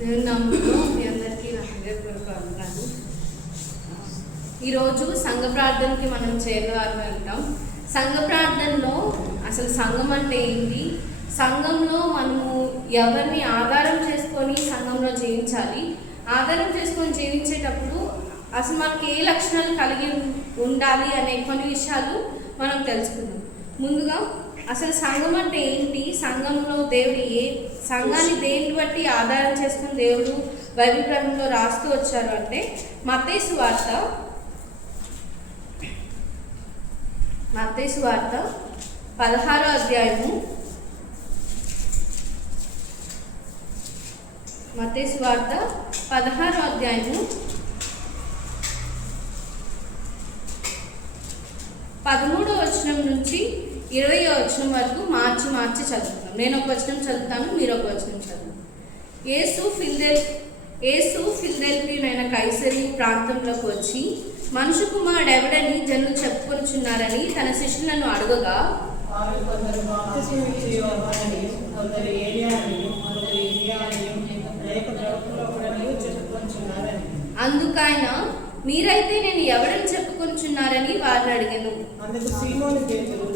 నేను నమ్ముతూ మీ అందరికీ నా హృదయపూర్వక వందనాలు. ఈరోజు సంఘ ప్రార్థనకి మనం చేరేవారు అంటాం. సంఘ ప్రార్థనలో అసలు సంఘం అంటే ఏంటి, సంఘంలో మనము ఎవరిని ఆధారం చేసుకొని సంఘంలో జీవించాలి, ఆధారం చేసుకొని జీవించేటప్పుడు అసలు మనకి ఏ లక్షణాలు కలిగి ఉండాలి అనే కొన్ని విషయాలు మనం తెలుసుకుందాం. ముందుగా అసలు సంఘం అంటే ఏంటి, సంఘంలో దేవుడు సంఘాన్ని దేన్ని బట్టి ఆధారం చేసుకుని దేవుడు బైబిల్ గ్రంథంలో రాస్తూ వచ్చారు అంటే మత్తయి సువార్త 16వ అధ్యాయము, మత్తయి సువార్త 16వ అధ్యాయము 13వ వచనం నుంచి 20వ వచనం వరకు మార్చి చదువుతాం. నేను ఒక వచనం చదువుతాను, మీరు ఒక వచనం చదువుతాను. యేసు ఫిల్దెల్ఫీయునైన కైసరియు ప్రాంతంలోకి వచ్చి మనుషు కుమారుడు ఎవడని జనులు చెప్పుకొనుచున్నారని తన శిష్యులను అడగగా, అందుకైన మీరైతే నేను ఎవడని చెప్పుకొనుచున్నారని వారిని అడిగాను. అందుకు సీమోను పేతురు,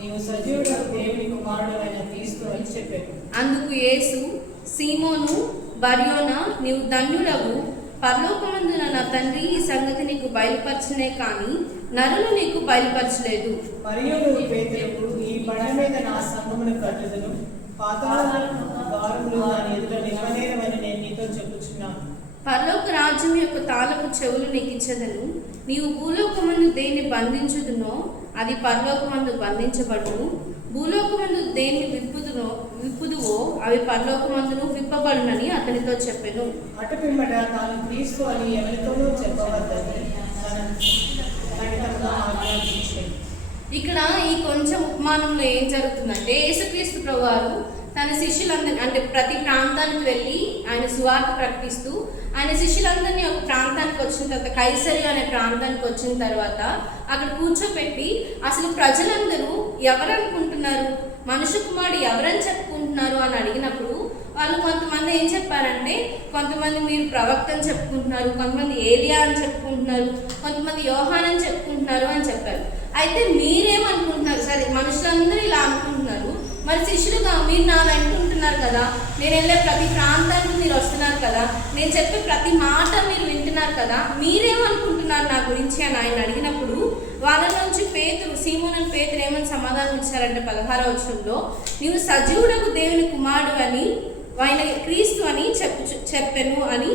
నీవు సజీవుడగు దేవుని కుమారుడైన క్రీస్తు అని చెప్పాడు. అందుకు యేసు, సీమోను బర్యోనా, నీవు ధన్యుడవు, పరలోకమందున నా తండ్రి ఈ సంగతి నీకు బయలుపరచనే కానీ నరులు నీకు బయలుపరచలేదు. మరియు నువ్వు పేతురుకు, ఈ బండ మీద నా సంఘమును కట్టుదును, పాతాళ ద్వారములు దాని ఎదుట నిలవనేరవని నేను నీతో చెప్పుచున్నాను. పరలోక రాజ్యం యొక్క తాళపు చెవులు నీకు ఇచ్చేదను. నీవు భూలోకమందు దేన్ని బంధించుదునో అది పరలోకమందు బంధించబడును, భూలోకమందు దేన్ని విప్పుదువో అవి పరలోకమందును విప్పబడునని అతనితో చెప్పెను. అటు పిమ్మట తాను క్రీస్తు అని ఎవరితోనూ చెప్పవద్దని ఇక్కడ ఈ కొంచెం ఉపమానంలో ఏం జరుగుతుందంటే, యేసుక్రీస్తు ప్రభువారు తన శిష్యులందరినీ, అంటే ప్రతి ప్రాంతానికి వెళ్ళి ఆయన సువార్త ప్రకటిస్తూ ఆయన శిష్యులందరినీ ఒక ప్రాంతానికి వచ్చిన తర్వాత, కైసరియు అనే ప్రాంతానికి వచ్చిన తర్వాత అక్కడ కూర్చోపెట్టి అసలు ప్రజలందరూ ఎవరనుకుంటున్నారు, మనుష్య కుమారుడు ఎవరని చెప్పుకుంటున్నారు అని అడిగినప్పుడు వాళ్ళు కొంతమంది ఏం చెప్పారంటే, కొంతమంది మీరు ప్రవక్త అని చెప్పుకుంటున్నారు, కొంతమంది ఏలియా అని చెప్పుకుంటున్నారు, కొంతమంది యోహాన్ అని చెప్పుకుంటున్నారు అని చెప్పారు. అయితే మీరేమనుకుంటున్నారు? సరే, మనుషులందరూ ఇలా అనుకుంటున్నారు, మరి శిష్యులుగా మీరు నా వెంటుంటున్నారు కదా, నేను వెళ్ళే ప్రతి ప్రాంతానికి మీరు వస్తున్నారు కదా, నేను చెప్పే ప్రతి మాట మీరు వింటున్నారు కదా, మీరేమనుకుంటున్నారు నా గురించి అని ఆయన అడిగినప్పుడు వాళ్ళ నుంచి సీమోను పేతురు ఏమని సమాధానం ఇచ్చారంటే 16వ వచనంలో, నీవు సజీవుడకు దేవుని కుమారుడు అని ఆయన క్రీస్తు అని చెప్పెను అని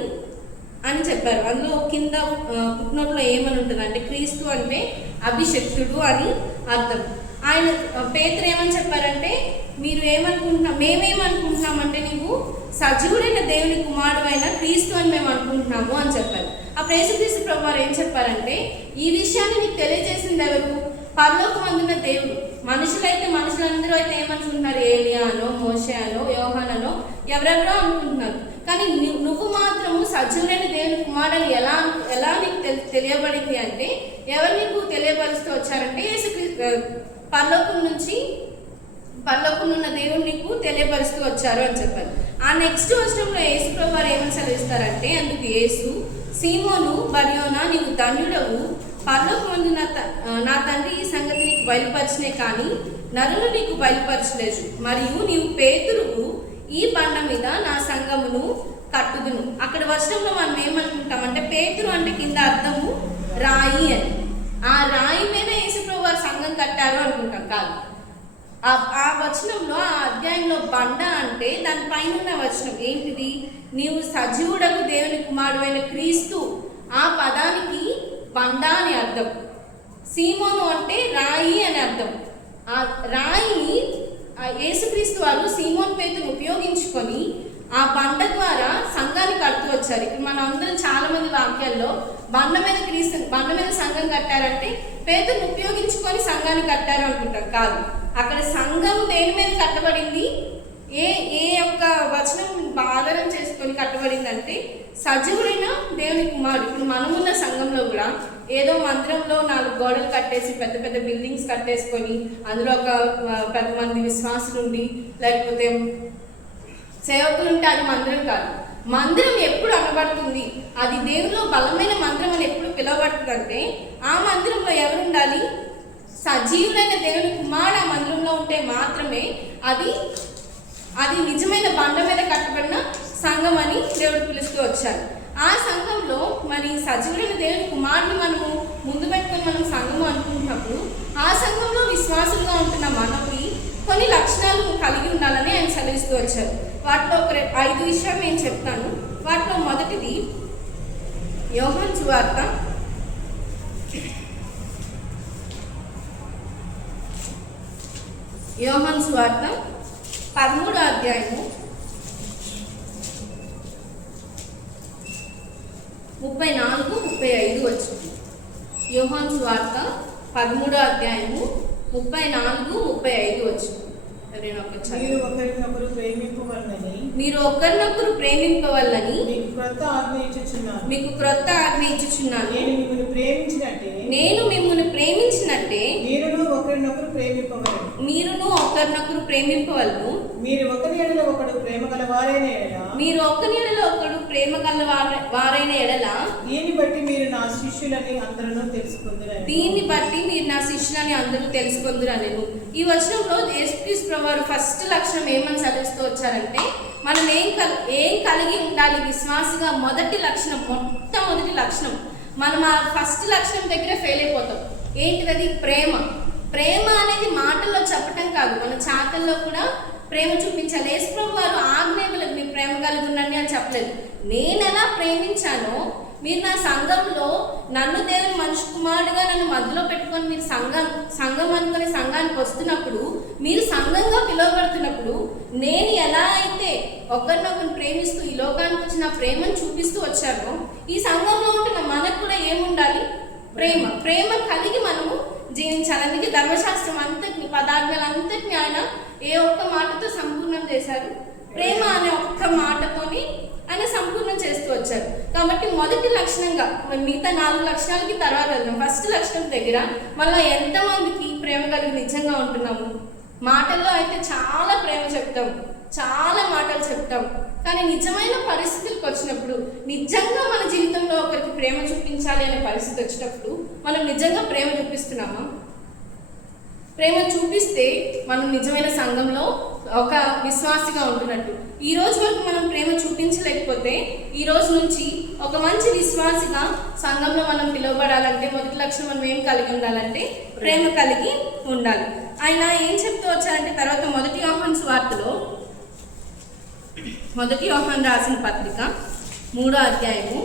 చెప్పారు. అందులో కింద పుట్టినోట్లో ఏమని ఉంటుంది అంటే, క్రీస్తు అంటే అభిషక్తుడు అని అర్థం. ఆయన పేతురు ఏమని చెప్పారంటే, మేమేమనుకుంటున్నామంటే నీవు సజీవుడైన దేవుని కుమారుడు అయిన క్రీస్తు అని మేము అనుకుంటున్నాము అని చెప్పారు. ఆ యేసుక్రీస్తు ప్రభువారు ఏం చెప్పారంటే, ఈ విషయాన్ని నీకు తెలియజేసింది ఎవరు? పరలోకమందున్న దేవుడు. మనుషులందరూ అయితే ఏమనుకుంటున్నారు, ఏలియా అనో, మోషే అనో, యోహాననో ఎవరెవరో అనుకుంటున్నారు. కానీ నువ్వు మాత్రము సజీవుడైన దేవుని కుమారుడు ఎలా నీకు తెలియబడింది అంటే, ఎవరు నీకు తెలియపరుస్తూ వచ్చారంటే పరలోకం ఉన్న దేవుడు నీకు తెలియపరుస్తూ వచ్చారు అని చెప్పారు. ఆ నెక్స్ట్ వచనంలో యేసు ప్రభువారు ఏమని సెలవిస్తారంటే, అందుకు యేసు, సీమోను బర్యోనా, నీవు ధన్యుడవు, పరలోకమందు నా తండ్రి ఈ సంగతి నీకు బయలుపరచనే కానీ నరులు నీకు బయలుపరచలేదు. మరియు నీవు పేతురువు, ఈ బండ మీద నా సంఘమును కట్టుదును. అక్కడ వచనంలో మనం ఏమనుకుంటామంటే, పేతురు అంటే కింద అర్థము రాయి అని. ఆ రాయి మీద యేసు ప్రభువారు సంఘం కట్టారు అనుకుంటాం. కాదు, ఆ వచనంలో, ఆ అధ్యాయంలో బండ అంటే దాని పైన ఉన్న వచనం ఏంటిది? నీవు సజీవుడకు దేవుని కుమారుడు అయిన క్రీస్తు. ఆ పదానికి బండ అని అర్థం. సీమోను అంటే రాయి అని అర్థం. ఆ రాయిని యేసుక్రీస్తు వారు సీమోను పేతురు ఉపయోగించుకొని ఆ బండ ద్వారా సంఘాన్ని కడుతూ వచ్చారు. ఇప్పుడు మనం అందరం చాలా మంది వాక్యాల్లో బండ మీద సంఘం కట్టారంటే పేతురుని ఉపయోగించుకొని సంఘాన్ని కట్టారు అనుకుంటారు. కాదు, అక్కడ సంఘం దేని మీద కట్టబడింది, ఏ యొక్క వచనం ఆధారం చేసుకొని కట్టబడిందంటే సజీవుడైన దేవుని కుమారుడు. ఇప్పుడు మనమున్న సంఘంలో కూడా ఏదో మందిరంలో 4 గోడలు కట్టేసి పెద్ద పెద్ద బిల్డింగ్స్ కట్టేసుకొని అందులో ఒక 10 మంది విశ్వాసులు ఉండి లేకపోతే సేవకులు ఉంటే అది మందిరం కాదు. మందిరం ఎప్పుడు అనబడుతుంది, అది దేవునిలో బలమైన మందిరం అని ఎప్పుడు పిలువబడుతుంది అంటే ఆ మందిరంలో ఎవరు ఉండాలి? సజీవులైన దేవుని కుమారుడు ఆ మందిరంలో ఉంటే మాత్రమే అది నిజమైన బండ మీద కట్టబడిన సంఘం అని దేవుడు పిలుస్తూ వచ్చారు. ఆ సంఘంలో మరి సజీవులైన దేవుని కుమారుని మనము ముందు పెట్టుకొని మనం సంఘం అనుకుంటున్నప్పుడు ఆ సంఘంలో విశ్వాసంగా ఉంటున్న మనకి కొన్ని లక్షణాలు కలిగి ఉండాలని ఆయన సెలవిస్తూ వచ్చారు. వాటిలో ఒక 5 విషయాలు నేను చెప్తాను. వాటిలో మొదటిది యోహాను సువార్త 13వ అధ్యాయము 34-35 వచ్చింది. యోహాను సువార్త 13వ అధ్యాయము 34-35 వచ్చింది. మీరు ఒకరినొకరు ప్రేమింపవలనని మీరు ఒకరినొకరు ప్రేమింపవలనని మీకు క్రొత్త ఆజ్ఞ ఇచ్చుచున్నాను. నేను మిమ్మల్ని ప్రేమించినట్టే మీరును ఒకరినొకరు ప్రేమింపవలను. మీరు ఒకరి ఎడల ఒకడు ప్రేమ గల వారైన ఎడల దీన్ని బట్టి మీరు నా శిష్యులని అందరూ తెలుసుకొందురనెను. ఈ వచనంలో యేసుక్రీస్తు వారు ఫస్ట్ లక్షణం ఏమని సెలవిస్తూ వచ్చారంటే మనం ఏం కలిగి ఉండాలి విశ్వాసిగా. మొట్టమొదటి లక్షణం మనం ఆ ఫస్ట్ లక్షణం దగ్గర ఫెయిల్ అయిపోతాం. ఏంటిది? ప్రేమ అనేది మాటల్లో చెప్పటం కాదు, మన చాతల్లో కూడా ప్రేమ చూపించాలి. యేసుప్రభు వారు ఆజ్ఞలు మీరు ప్రేమ కలిగి ఉండండి అని చెప్పలేదు. నేను ఎలా ప్రేమించానో మీరు నా సంఘంలో నన్ను దేవుని మనిషి కుమారుడుగా నన్ను మధ్యలో పెట్టుకొని మీరు సంఘం అనుకునే సంఘానికి వస్తున్నప్పుడు, మీరు సంఘంగా పిలువబడుతున్నప్పుడు నేను ఎలా అయితే ఒకరినొకరిని ప్రేమిస్తూ ఈ లోకానికి వచ్చిన ప్రేమను చూపిస్తూ వచ్చానో ఈ సంఘంలో ఉంటున్న మనకు కూడా ఏముండాలి? ప్రేమ కలిగి మనము జీవించాలి. అందుకే ధర్మశాస్త్రం అంతటిని, పదార్థాలంతటిని ఆయన ఏ ఒక్క మాటతో సంపూర్ణం చేశారు? ప్రేమ అనే ఒక్క మాటతోని ఆయన సంపూర్ణం చేస్తూ వచ్చారు. కాబట్టి మొదటి లక్షణంగా మిగతా 4 లక్షణాలకి తర్వాత వెళ్దాం. ఫస్ట్ లక్షణం దగ్గర మళ్ళీ ఎంతమందికి ప్రేమ కలిగి నిజంగా ఉంటున్నాము? మాటల్లో అయితే చాలా ప్రేమ చెప్తాం, చాలా మాటలు చెప్తాం, కానీ నిజమైన పరిస్థితులకు వచ్చినప్పుడు, నిజంగా మన జీవితంలో ఒకరికి ప్రేమ చూపించాలి అనే పరిస్థితి వచ్చినప్పుడు మనం నిజంగా ప్రేమ చూపిస్తున్నామా? ప్రేమ చూపిస్తే మనం నిజమైన సంఘంలో ఒక విశ్వాసిగా ఉంటున్నట్టు. ఈ రోజు వరకు మనం ప్రేమ చూపించలేకపోతే ఈ రోజు నుంచి ఒక మంచి విశ్వాసిగా సంఘంలో మనం పిలువబడాలంటే మొదటి లక్షణం మనం ఏం కలిగి ఉండాలంటే ప్రేమ కలిగి ఉండాలి. ఆయన ఏం చెప్తూ వచ్చారంటే తర్వాత మొదటి యోహాను రాసిన పత్రిక 3వ అధ్యాయము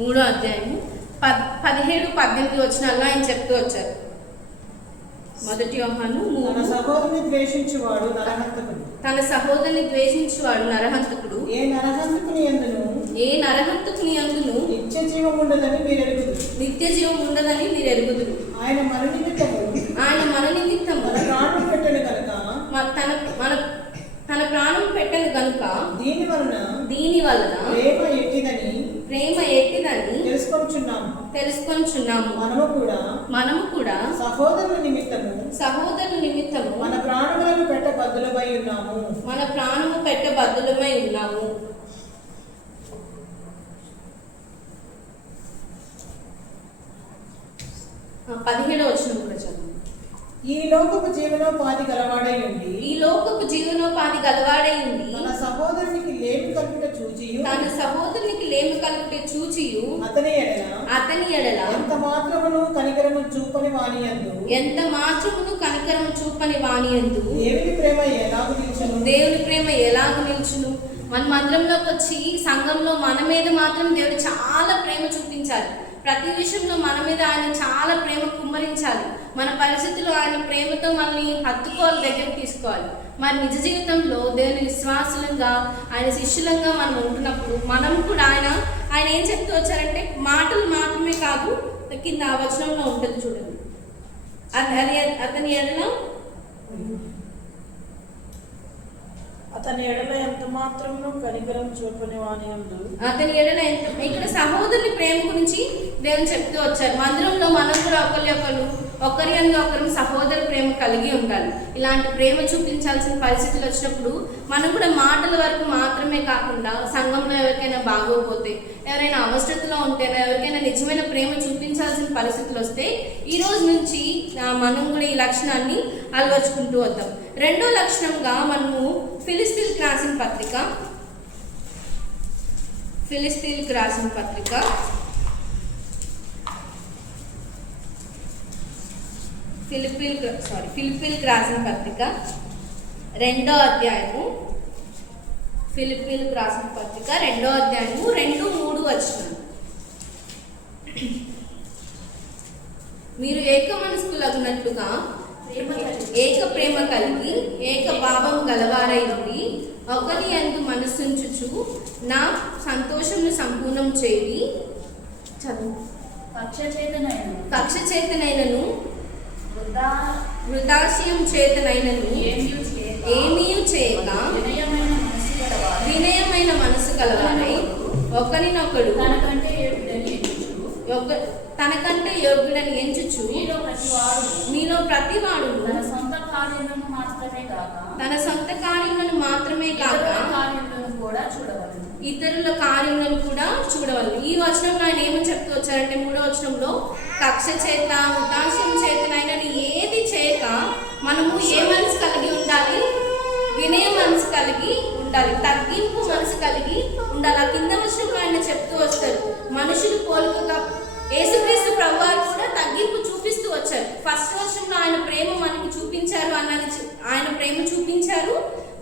17-18 వచనాల్లో ఆయన చెప్తూ వచ్చారు. మొదటి యోహాను 3. తన సహోదరుని ద్వేషించువాడు నరహంతకుడు. ఏ నరహంతకుని యందును నిత్య జీవం ఉండదని మీరు ఎరుగుదురు. ఆయన మన నిమిత్తము తన ప్రాణం పెట్టను గనుక దీని వలన ప్రేమ ఎట్టిదని తెలుసుకొనుచున్నాము. మనము కూడా సహోదరుల నిమిత్తము మన ప్రాణములను పెట్టబద్దులమై ఉన్నాము. ఆ 17వ వచనం కూడా చదువు. ఈ లోకపు జీవనోపాధి గలవాడై ఉండి తన సహోదరునికి లేమి కలుగుట చూచియు అతని ఎడల ఎంత మాత్రమును కనికరము చూపని వానియందు దేవుని ప్రేమ ఎలాగు నిల్చును? మన మందిరంలోకి వచ్చి సంఘంలో మన మీద మాత్రం దేవుడు చాలా ప్రేమ చూపించాలి. ప్రతి విషయంలో మన మీద ఆయన చాలా ప్రేమ కుమ్మరించాలి. మన పరిస్థితుల్లో ఆయన ప్రేమతో మనల్ని హత్తుకోవాలి, దగ్గరికి తీసుకోవాలి. మరి నిజ జీవితంలో దేవుని విశ్వాసులంగా ఆయన శిష్యులంగా మనం ఉంటున్నప్పుడు మనం కూడా ఆయన ఏం చెప్తూ వచ్చారంటే మాటలు మాత్రమే కాదు, కింద ఆ వచనంలో ఉంటుంది చూడండి. అతని ఎడల ఎంత మాత్రము కనికరం చూపని వానియందు ఇక్కడ సహోదరుని ప్రేమ గురించి దేవుని చెప్తూ వచ్చారు. మందిరంలో మనం కూడా ఒకరి యందు ఒకరు సహోదర ప్రేమ కలిగి ఉండాలి. ఇలాంటి ప్రేమ చూపించాల్సిన పరిస్థితులు వచ్చినప్పుడు మనం కూడా మాటల వరకు మాత్రమే కాకుండా సంఘంలో ఎవరికైనా బాగోకపోతే, ఎవరైనా అవసరతలో ఉంటే, ఎవరికైనా నిజమైన ప్రేమ చూపించాల్సిన పరిస్థితులు వస్తే ఈ రోజు నుంచి మనం కూడా ఈ లక్షణాన్ని అలవర్చుకుంటూ వద్దాం. రెండో లక్షణంగా మనము ఫిలిస్తీన్కి రాసిన పత్రిక ఫిలిస్తీన్కి రాసిన పత్రిక 2వ అధ్యాయము ఫిలిప్పీలకు రాసిన పత్రిక 2వ అధ్యాయము 2-3 వచనం. మీరు ఏక మనస్కులగునట్లుగా ఏక ప్రేమ కలిగి ఏక భావం గలవారై ఉండి ఒకరి యందు మనస్సుంచుచు నా సంతోషమును సంపూర్ణం చేయి. కక్ష చేతనైనను వృధాశయం చేతనైనను ఏమీయు చేయక వినయమైన మనసు గలవారై ఒకరినొకడు తనకంటే యోగ్యుడని ఎంచుచు మీలో ప్రతివాడు తన సొంత కార్యములను మాత్రమే కాక ఇతరుల కార్యములను కూడా చూడవలెను. ఈ వచనంలో ఆయన ఏమని చెప్తూ వచ్చారంటే 3వ వచనంలో కక్ష చేత ఉదాస్యం చేతనైనా ఏది చేయక మనము ఏ మనసు కలిగి ఉండాలి? వినయ మనసు కలిగి ఉండాలి, తగ్గింపు మనసు కలిగి ఉండాలి. ఆ కింద వచనంలో ఆయన చెప్తూ వస్తారు, మనుషులు పోలికగా యేసుక్రీస్తు ప్రభువారు కూడా తగ్గింపు చూపిస్తూ వచ్చారు. ఫస్ట్ వచనంలో ఆయన ప్రేమ మనకి చూపించారు అన్నది, ఆయన ప్రేమ చూపించారు,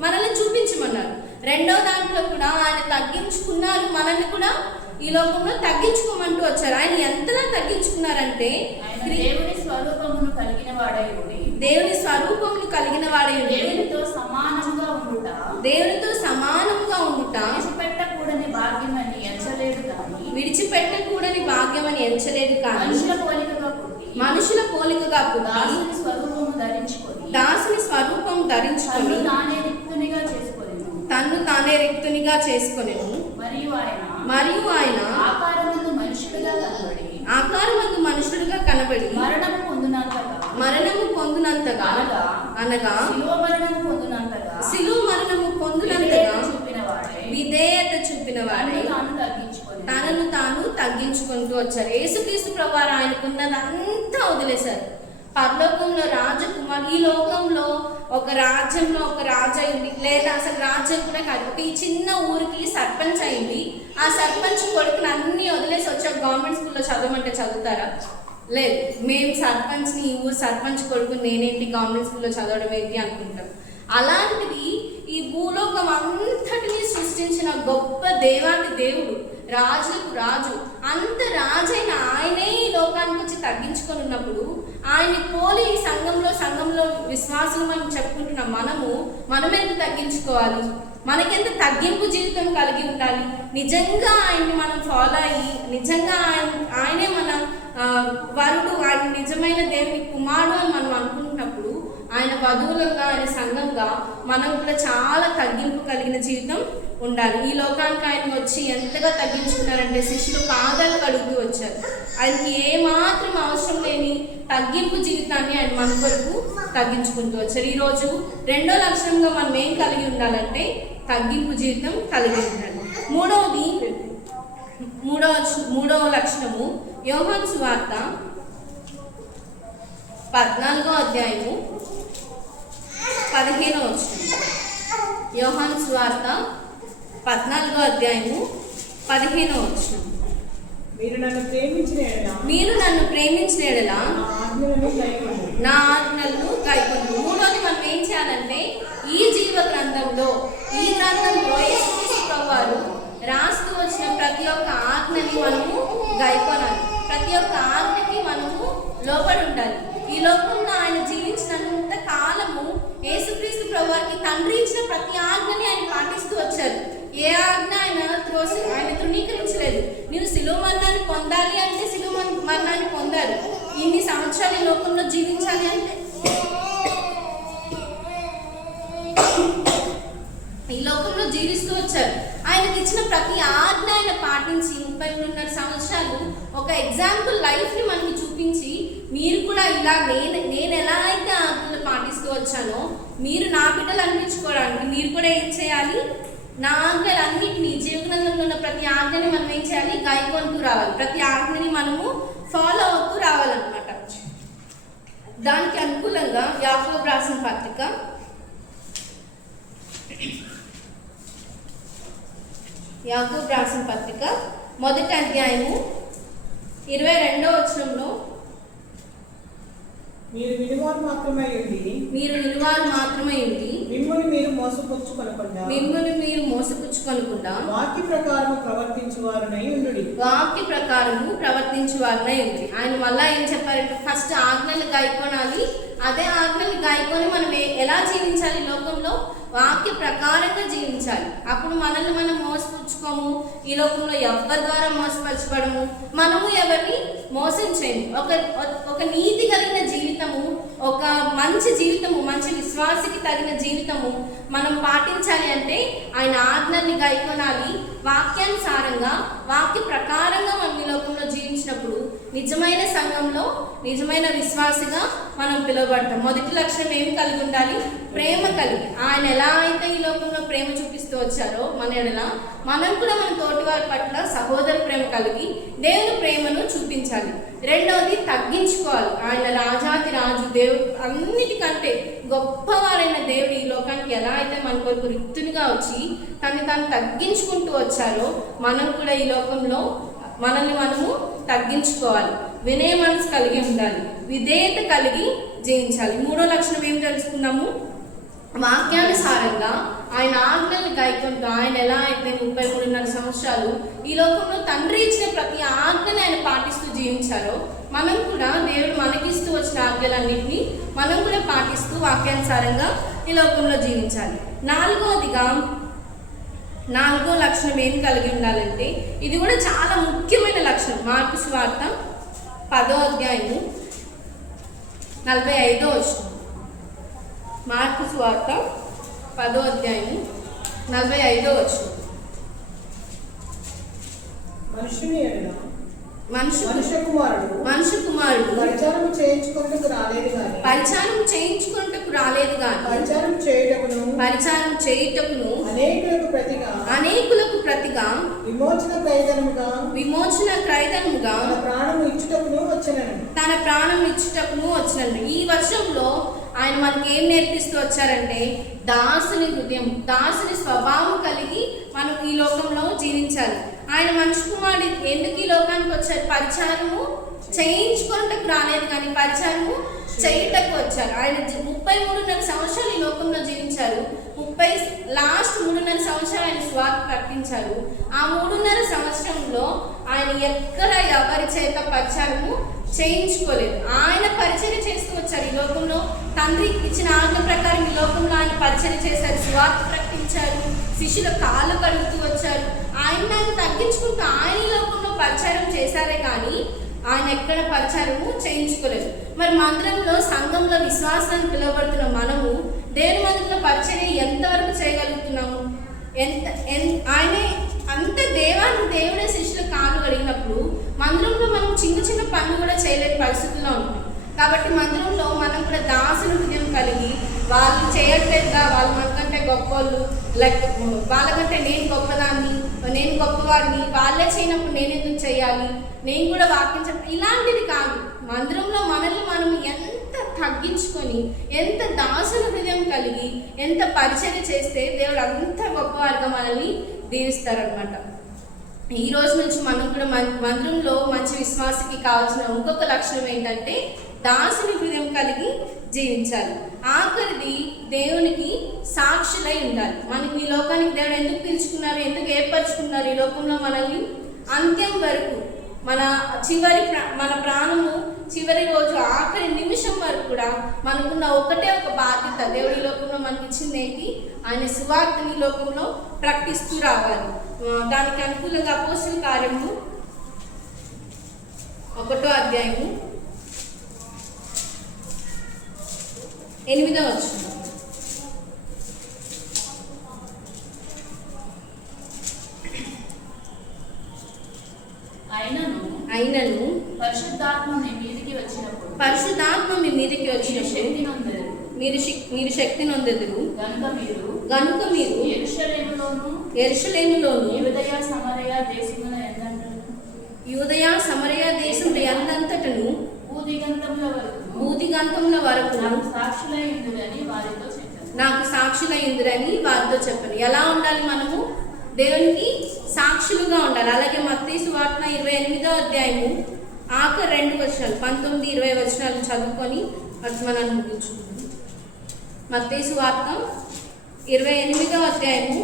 మనల్ని చూపించమన్నారు. రెండవ దాంట్లో కూడా ఆయన తగ్గించుకున్నారు, మనల్ని కూడా ఈ లోకంలో తగ్గించుకోమంటూ వచ్చారు. ఆయన ఎంతలా తగ్గించుకున్నారంటే దేవుని స్వరూపమును కలిగిన వాడై ఉండి దేవునితో సమానముగా ఉండుట విడిచిపెట్టకూడని భాగ్యమని ఎంచలేదు కానీ మనుషుల పోలికగా పుట్టి దాసుని స్వరూపము ధరించుకొని తన్ను తానే రిక్తునిగా చేసుకొనెను. మరియు ఆయన ఆకారమందు మనుషుడుగా కనబడి మరణము పొందునంతగా అనగా శిలువ మరణము పొందునంతగా విధేయత చూపిన వాడే తనను తాను తగ్గించుకుంటూ వచ్చారు. యేసుక్రీస్తు ప్రభువారు ఆయనకున్నదంతా వదిలేశారు. పరలోకంలో రాజకుమార్, ఈ లోకంలో ఒక రాజ్యంలో ఒక రాజు అయింది, లేదా అసలు రాజ్యం కూడా కాదు, ఒక ఈ చిన్న ఊరికి సర్పంచ్ అయింది. ఆ సర్పంచ్ కొడుకుని అన్ని వదిలేసి వచ్చాక గవర్నమెంట్ స్కూల్లో చదవమంటే చదువుతారా? లేదు. మేము సర్పంచ్ని, ఈ ఊరు సర్పంచ్ కొడుకుని నేనేంటి గవర్నమెంట్ స్కూల్లో చదవడం ఏంటి అనుకుంటాం. అలాంటిది ఈ భూలోకం అంతటినీ సృష్టించిన గొప్ప దేవాటి దేవుడు, రాజులకు రాజు, అంత రాజైన ఆయనే ఈ లోకానికి వచ్చి తగ్గించుకొని ఉన్నప్పుడు ఆయన్ని పోలి ఈ సంఘంలో విశ్వాసులు మనం చెప్పుకుంటున్న మనం ఎంత తగ్గించుకోవాలి? మనకెంత తగ్గింపు జీవితం కలిగి ఉండాలి? నిజంగా ఆయన్ని మనం ఫాలో అయ్యి నిజంగా ఆయనే మన వరుడు, ఆయన నిజమైన దేవుని కుమారుడు అని మనం అనుకుంటున్నప్పుడు ఆయన వధువులుగా, ఆయన సంఘంగా మనం కూడా చాలా తగ్గింపు కలిగిన జీవితం ఉండాలి. ఈ లోకానికి ఆయన వచ్చి ఎంతగా తగ్గించుకున్నారంటే శిష్యులు పాదాలు కడుగుతూ వచ్చారు. ఆయనకి ఏమాత్రం అవసరం లేని తగ్గింపు జీవితాన్ని ఆయన మన కొరకు తగ్గించుకుంటూ వచ్చారు. ఈరోజు రెండో లక్షణంగా మనం ఏం కలిగి ఉండాలంటే తగ్గింపు జీవితం కలిగి ఉండాలి. మూడవ లక్షణము యోహాను సువార్త 14వ అధ్యాయము 15వ వచనం. యోహాను సువార్త 14వ అధ్యాయము 15వ వచనం. మీరు నన్ను ప్రేమించిన యెడల నా ఆజ్ఞలను గైకొందురు. మూడోది మనం ఏం చేయాలంటే ఈ జీవ గ్రంథంలో యేసుక్రీస్తు ప్రభువారు రాస్తూ వచ్చిన ప్రతి ఒక్క ఆజ్ఞని మనము గైకొనాలి. ప్రతి ఒక్క ఆజ్ఞకి మనము లోబడి ఉండాలి. ఈ లోకంలో ఆయన జీవించినంత కాలము యేసుక్రీస్తు ప్రభువారికి తండ్రి ఇచ్చిన ప్రతి ఆజ్ఞని ఆయన పాటిస్తూ వచ్చారు. ఏ ఆజ్ఞ ఆయన తృణీకరించలేదు. మీరు శిలువ మరణాన్ని పొందాలి అంటే శిలువ మరణాన్ని పొందారు. ఇన్ని సంవత్సరాలు ఈ లోకంలో జీవించాలి అంటే ఈ లోకంలో జీవిస్తూ వచ్చారు. ఆయనకి ఇచ్చిన ప్రతి ఆజ్ఞ ఆయన పాటించి 33.5 సంవత్సరాలు ఒక ఎగ్జాంపుల్ లైఫ్ని మనకి చూపించి మీరు కూడా ఇలా నేను ఎలా అయితే ఆజ్ఞలు కూడా ఏం చేయాలి? నా ఆజ్ఞలన్నింటినీ, జీవగ్రంథంలో ఉన్న ప్రతి ఆజ్ఞని మనం ఏం చేయాలి? గాయకొంటూ రావాలి. ప్రతి ఆజ్ఞని మనము ఫాలో అవుతూ రావాలన్నమాట. దానికి అనుకూలంగా యాకోబు రాసిన పత్రిక మొదటి అధ్యాయము 22వ వచనంలో, మీరు వినువారు మాత్రమే ఉండి మిమ్మల్ని మీరు మోసపుచ్చుకొనకుండా వాక్య ప్రకారము ప్రవర్తించువారునై ఉండుడి. ఆయన మళ్ళా ఏం చెప్పారంటే, ఫస్ట్ ఆజ్ఞలు గాయకొనాలి. అదే ఆజ్ఞలు గాయకొని మనం ఎలా జీవించాలి? లోకంలో వాక్య ప్రకారంగా జీవించాలి. అప్పుడు మనల్ని మనం మోసపుచ్చుకోము. ఈ లోకంలో ఎవరి ద్వారా మోసపరచబడము. మనము ఎవరిని మోసం చేయము. ఒక నీతి కలిగిన జీవితము, ఒక మంచి జీవితము, మంచి విశ్వాసికి తగిన జీవితము మనం పాటించాలి అంటే ఆయన ఆజ్ఞల్ని గాయకొనాలి. వాక్యానుసారంగా, వాక్య ప్రకారంగా మనం ఈ లోకంలో జీవించినప్పుడు నిజమైన సంఘంలో నిజమైన విశ్వాసిగా మనం పిలువబడతాం. మొదటి లక్షణం ఏం కలిగి ఉండాలి? ప్రేమ కలిగి. ఆయన ఎలా అయితే ఈ లోకంలో ప్రేమ చూపిస్తూ వచ్చారో మన ఎడల, మనం కూడా మన తోటివారి పట్ల సహోదర ప్రేమ కలిగి దేవుని ప్రేమను చూపించాలి. రెండవది, తగ్గించుకోవాలి. ఆయన రాజాతి రాజు, దేవుడు, అన్నిటికంటే గొప్పవారైన దేవుడు ఈ లోకానికి ఎలా అయితే మన కొరకు రిక్తునిగా వచ్చి తాను తగ్గించుకుంటూ వచ్చారో, మనం కూడా ఈ లోకంలో మనల్ని మనము తగ్గించుకోవాలి. వినయ మనసు కలిగి ఉండాలి. విధేయత కలిగి జీవించాలి. మూడో లక్షణం ఏం తెలుసుకున్నాము? వాక్యానుసారంగా ఆయన ఆజ్ఞల్ని గాయకుంటూ, ఆయన ఎలా అయితే 33.5 సంవత్సరాలు ఈ లోకంలో తండ్రి ఇచ్చిన ప్రతి ఆజ్ఞని ఆయన పాటిస్తూ జీవించారో, మనం కూడా దేవుడు మనకిస్తూ వచ్చిన ఆజ్ఞలన్నింటినీ మనం కూడా పాటిస్తూ వాక్యానుసారంగా ఈ లోకంలో జీవించాలి. నాలుగో లక్షణం ఏం కలిగి ఉండాలంటే, ఇది కూడా చాలా ముఖ్యమైన లక్షణం. మార్కు సువార్త 10వ అధ్యాయము 45వ వచనం. మార్కు సువార్త 10వ అధ్యాయము 45వ వచనం. మనుష్య కుమారుడు పరిచారం చేయించుకున్నట్టుకు రాలేదు గాని పరిచారం చేయుటకును అనేకులకు ప్రతిగా విమోచన క్రయధనముగా తన ప్రాణం ఇచ్చుటకును వచ్చినను. ఈ వర్షంలో ఆయన మనకి ఏం నేర్పిస్తూ వచ్చారంటే, దాసుని హృదయం, దాసుని స్వభావం కలిగి మనం ఈ లోకంలో జీవించాలి. ఆయన మనిషి కుమారుడు ఎందుకు ఈ లోకానికి వచ్చారు? పరిచారము చేయించుకున్నట్టుకు రాలేదు కానీ పరిచారము చేయుటకు వచ్చారు. ఆయన 33.5 సంవత్సరాలు ఈ లోకంలో జీవించారు. లాస్ట్ 3.5 సంవత్సరాలు ఆయన స్వార్థ ప్రకటించారు. ఆ 3.5 సంవత్సరంలో ఆయన ఎక్కడ ఎవరి చేత పరిచారము చేయించుకోలేదు. ఆయన పరిచర్య చేస్తూ వచ్చారు ఈ లోకంలో. తండ్రి ఇచ్చిన ఆజ్ఞ ప్రకారం ఈ లోకంలో ఆయన పరిచర్య చేశారు, స్వార్థ ప్రకటించారు, శిష్యుల కాళ్ళు కడుగుతూ వచ్చారు. ఆయన తగ్గించుకుంటూ ఆయన ఈ లోకంలో పరిచారం చేశారే కానీ ఆయన ఎక్కడ పరిచారము చేయించుకోలేదు. మరి మందిరంలో, సంఘంలో విశ్వాసాన్ని పిలువబడుతున్న మనము దేవుని మందిరంలో పరిచర్య ఎంతవరకు చేయగలుగుతున్నాము? ఆయనే అంత దేవుడే శిష్యుల కాళ్ళు కడిగినప్పుడు మందిరంలో మనం చిన్న పనులు కూడా చేయలేని పరిస్థితుల్లో ఉంటాం. కాబట్టి మందిరంలో మనం కూడా దాసుని హృదయం కలిగి, వాళ్ళు చేయట్లేదుగా, వాళ్ళు మనకంటే గొప్పవాళ్ళు, వాళ్ళకంటే నేను గొప్పదాన్ని, నేను గొప్పవాడిని, వాళ్ళే చేయనప్పుడు నేను ఎందుకు చేయాలి, నేను కూడా వాక్యం ఇలాంటిది కాదు. మందిరంలో మనల్ని మనం ఎంత తగ్గించుకొని, ఎంత దాసుని హృదయం కలిగి, ఎంత పరిచర్య చేస్తే దేవుడు అంత గొప్పవారిగా మనల్ని దీవిస్తారనమాట. ఈ రోజు నుంచి మనం కూడా మందిరంలో మంచి విశ్వాసకి కావాల్సిన ఇంకొక లక్షణం ఏంటంటే, దాసుని హృదయం కలిగి జీవించాలి. ఆఖరిది, దేవునికి సాక్షులై ఉండాలి. మనకి ఈ లోకానికి దేవుడు ఎందుకు పిలుచుకున్నారు, ఎందుకు ఏర్పరచుకున్నారు? ఈ లోకంలో మనల్ని అంత్యం వరకు, మన ప్రాణము చివరి రోజు, ఆఖరి నిమిషం వరకు కూడా మనకున్న ఒకటే ఒక బాధ్యత. దేవుడి లోకంలో మనకి ఇచ్చింది ఏంటి? ఆయన సువార్తని లోకంలో ప్రకటిస్తూ రావాలి. దానికి అనుకూలంగా అపోస్తలుల కార్యము 1వ అధ్యాయము 8వ వచనం. అయినను పరిశుద్ధాత్మ మీ మీదికి వచ్చినప్పుడు మీరు శక్తి నొందెదరు. గనుక మీరు యెరూషలేములోను యూదయ సమరయ దేశముల యందంతటను భూదిగంతముల వరకు నాకు సాక్షులైందురని వారితో చెప్పాను. ఎలా ఉండాలి మనము? దేవునికి సాక్షులుగా ఉండాలి. అలాగే మత్తయి సువార్త 28వ అధ్యాయము ఆఖరి 2 వచనాలు 19, 20 వచనాలు చదువుకొని వర్తమానాన్ని ముగించుకుంటాం. మత్తయి సువార్త 28వ అధ్యాయము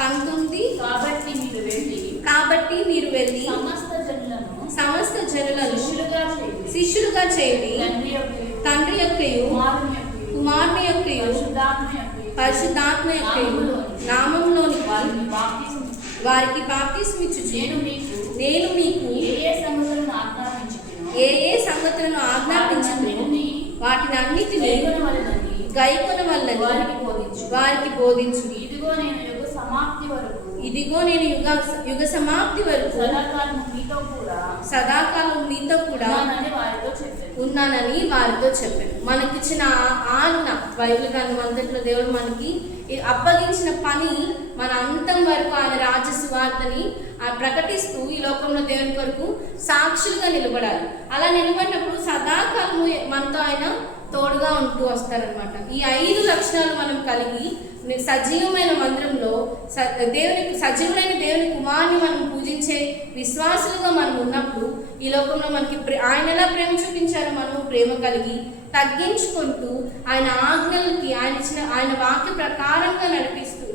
19. కాబట్టి మీరు వెళ్ళి సమస్త జనులను శిష్యులుగా చేయండి. తండ్రి యొక్కయు కుమారుని యొక్కయు పరిశుద్ధాత్మ యొక్కయు నామములోనికి వారికి బాప్తిస్మం ఇచ్చుచు నేను మీకు ఏ ఏ సంగతులను ఆజ్ఞాపించుదునో వాటిని అన్నిటినీ గైకొనవలెనని వారికి బోధించు. ఇదిగో నేను యుగ సమాప్తి వరకు సదాకాలం మీతో కూడా ఉన్నానని వారితో చెప్పాను. మనకిచ్చిన ఆజ్ఞ బైబిల్ గ్రంథం అంతట్లో దేవుడు మనకి అప్పగించిన పని మన అంతం వరకు ఆయన రాజ్య సువార్తని ప్రకటిస్తూ ఈ లోకంలో దేవుని కొరకు సాక్షులుగా నిలబడాలి. అలా నిలబడినప్పుడు సదాకాలము మనతో ఆయన తోడుగా ఉంటూ వస్తారనమాట. ఈ 5 లక్షణాలు మనం కలిగి సజీవమైన మందిరంలో సజీవులైన దేవుని కుమారుని మనం పూజించే విశ్వాసులుగా మనం ఉన్నప్పుడు ఈ లోకంలో మనకి ఆయన ఎలా ప్రేమ చూపించారో మనం ప్రేమ కలిగి తగ్గించుకుంటూ ఆయన ఆజ్ఞలకి ఆయన వాక్య ప్రకారంగా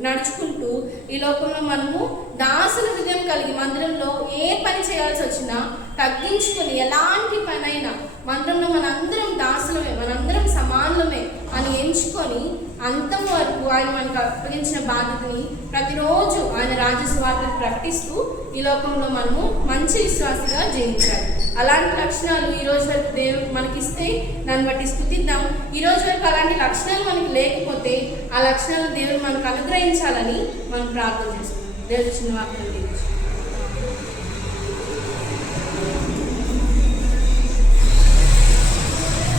నడుచుకుంటూ ఈ లోకంలో మనము దాసుల హృదయం కలిగి మందిరంలో ఏ పని చేయాల్సి వచ్చినా తగ్గించుకొని ఎలాంటి పనైనా మందిరంలో మనందరం దాసులమే, మనందరం సమానులమే అని ఎంచుకొని అంతం వరకు ఆయన మనకు అప్పగించిన బాధ్యతని ప్రతిరోజు ఆయన రాజ్య సువార్తను ప్రకటిస్తూ ఈ లోకంలో మనము మంచి విశ్వాసిగా జీవించాలి. అలాంటి లక్షణాలు ఈ రోజు వరకు దేవుడు మనకిస్తే దాన్ని బట్టి స్తుతిద్దాం. ఈ రోజు వరకు అలాంటి లక్షణాలు మనకి లేకపోతే ఆ లక్షణాలు దేవుడు మనకు అనుగ్రహించాలని మనం ప్రార్థన చేస్తున్నాం. దేవుడు చిన్న వాక్యం